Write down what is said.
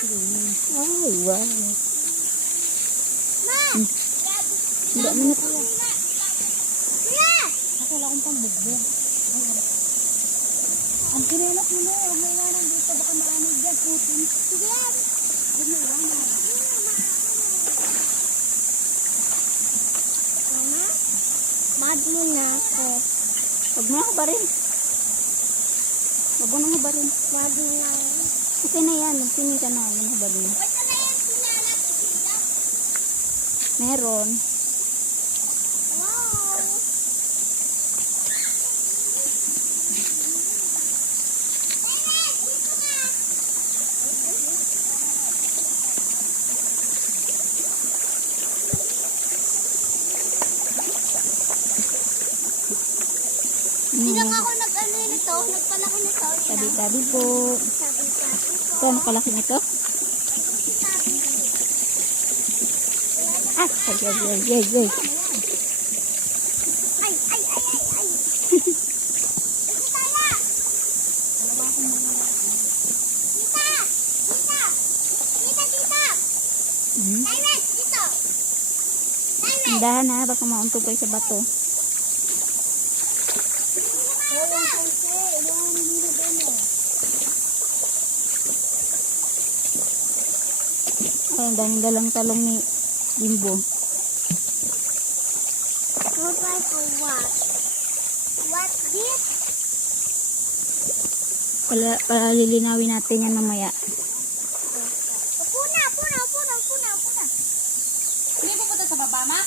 Ay, wow. Ma! Hindi mo na. Kuya! Ako wala akong pambugbog. Ang kinilap mo na, huwag mo iwanan dito, baka maanog dyan, putin. Sige! Huwag mo iwanan. Mama? Mad mo na ako. Huwag mo na hubarin. Huwag mo na hubarin. Mad mo na ako. Okay na yan. Magpini ka na. Huwag mo na hubarin. Basta na yan sinala ko sila. Meron. Wow! Tenet, dito na! Hindi lang ako nag-ano nito, nagpalaki nito. Tabi-tabi po. Sabi-sabi ko. Ito, ano kalaki nito? Sabi ko. Ah! Ay, ay, ay, ay, ay. Ay, ay, ay, ay, ay. Ito tayo. Tita! Tita! Tita, tita! Hmm? Timet, dito! Timet! Tindahan ha. Baka mauntog kayo sa bato. Ay, ang daming dalang talong ni Jimbo. What like a what? What this? Palilinawin natin yan mamaya. Upo na, upo na, upo na, upo na, upo na. Hindi pupunta sa baba, ma?